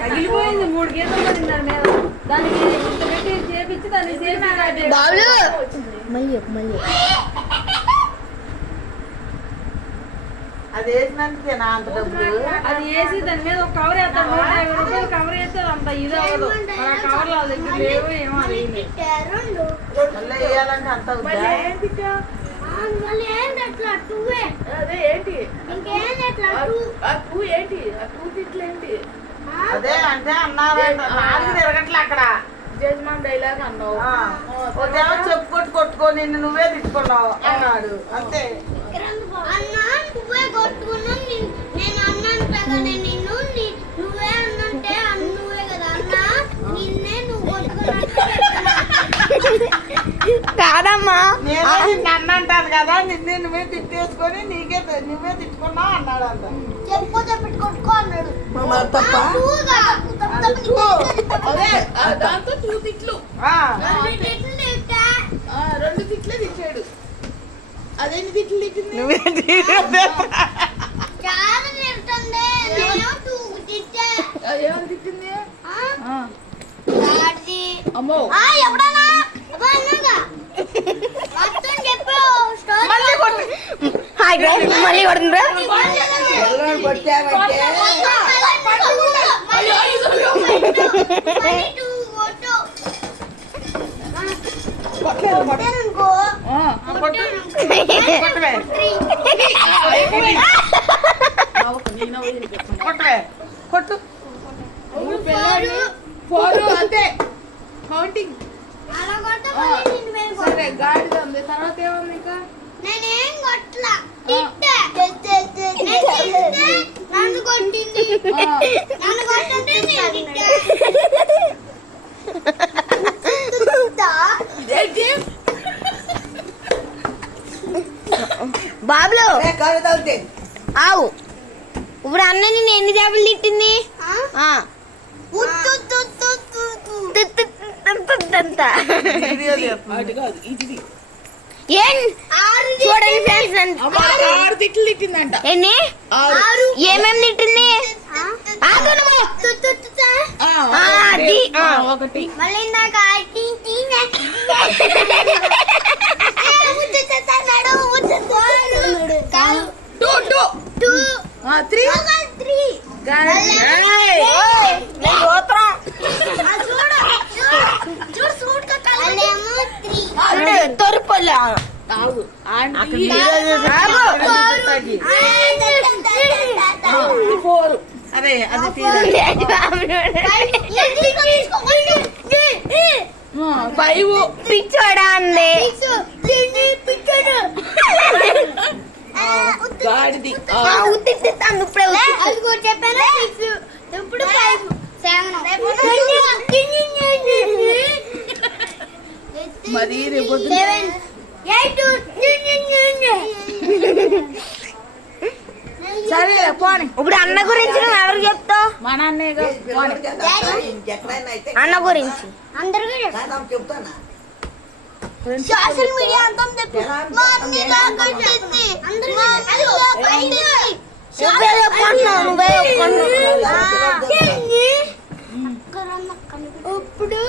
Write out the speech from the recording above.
పగిలిపోయింది 3 గీతలు పడింది దాని మీద. దానికి ఇంత పెట్టి చేపించి దాన్ని అది వేసినందుకేనా అంత డబ్బులు? అది వేసి దాని మీద ఒక కవర్ వేస్తాను. 150 రూపాయలు కవర్ వేస్తే అంత ఇది అవ్వదు. కవర్ లో దగ్గర లేవు ఏమో అది మళ్ళీ వేయాలంటే అంత అదే అంటే అన్నారంట 4 తిరగట్లే అక్కడ. జడ్జ్మెంట్ డైలాగ్ అన్నావు. ఒకటేమో చెప్పు కొట్టుకో నిన్ను నువ్వే తిట్టుకున్నావు అన్నాడు. అంతే కాదమ్మా, నేను నిన్ను అన్నంటాను కదా, నిన్ను నువ్వే తిట్టేసుకొని నువ్వే తిట్టుకున్నావు అన్నాడు. అంత కొట్టుకో అన్నాడు. దాంతో 2 తిట్లు 2 తిట్లే తిట్టాడు. అదేంటి తిట్లు తిట్టింది? నువ్వే ఏమని తిట్టింది? అమ్మో మళ్ళీ కొడుతుందా? కొట్టు 4 అంతే కౌంటింగ్. సరే గాడిద ఉంది. తర్వాత ఏముంది ఇంకా? నేనేం కొట్లా, నన్ను కొట్టింది. నన్ను కొట్టింది బాబులు ఆవు. ఇప్పుడు అన్న నేను ఎన్ని చేపలు తిట్టింది? చూడండి ఫ్రెండ్స్, 6 తిట్లు తిట్టిందంట. ఎన్ని ఏమేమి తిట్టింది? ఒకటి మళ్ళీ ఇందాక 3 తొరుపల్లా అదే అది పిచ్చోడా అంది. గాడిది ఇప్పుడు మరి రేపు సరే పోనీ. ఇప్పుడు అన్న గురించి నువ్వు ఎవరికి చెప్తావు? మా నాన్నే అన్న గురించి అందరికీ సోషల్ మీడియా అంతా ఇప్పుడు